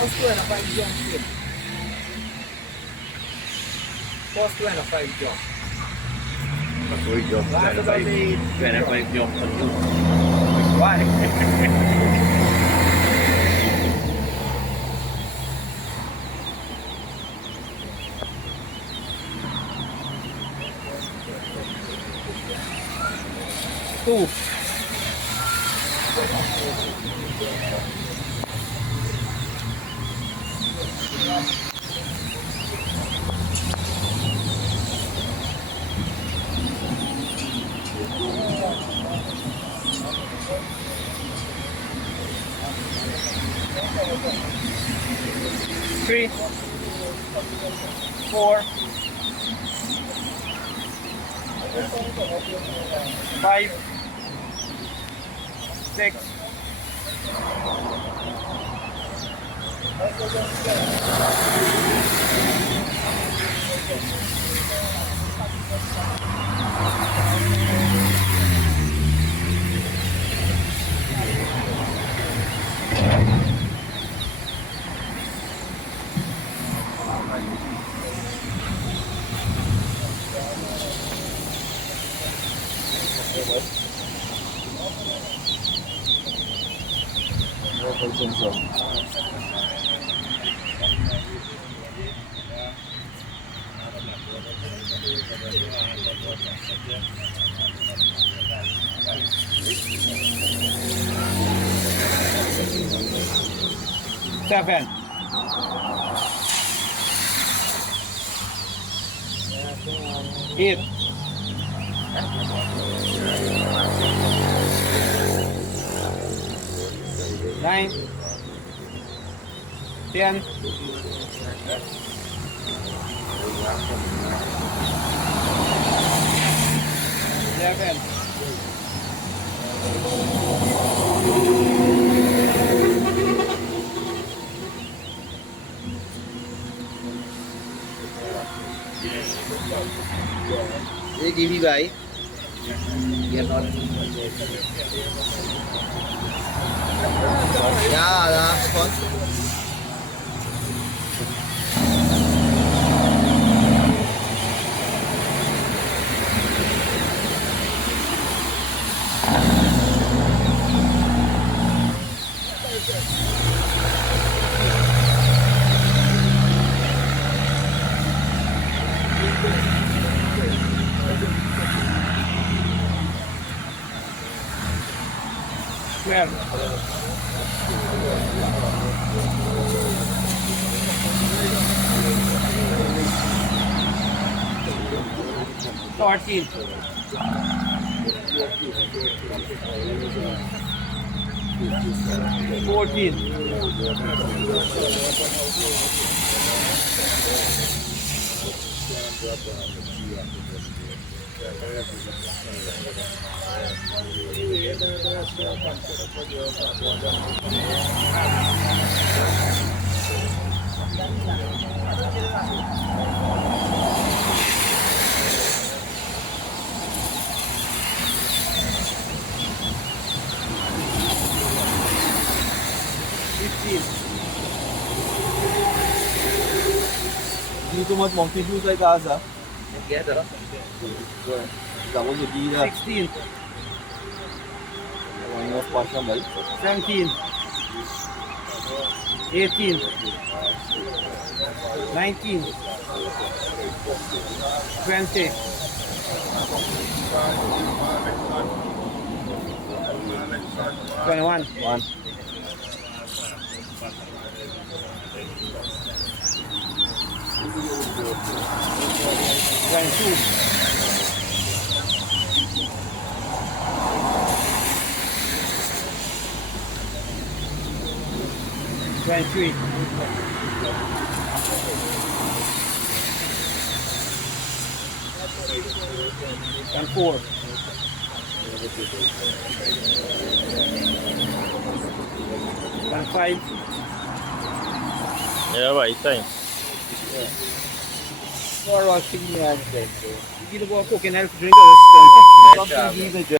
Post 2 and a 5 jump spin. Post 2 and a 5 jump. Uy, joke. Lahat na daw may... Kaya pa yung joke on you. Why? Two. Three, 4, 5, 6, 7, 8, 9, 10, 11, TV guy. You're not. Yeah, that's fun. Where? 14, 14, 15. Dito much monkey juice like Gaza. Together. That was a deal. 16, One of Pasha Bhai. 17, 18, 19, 20, 21, One. 22, 23, 24, 25, Yeah, right time. For watching me and then. you go cook and help drink a restaurant. Something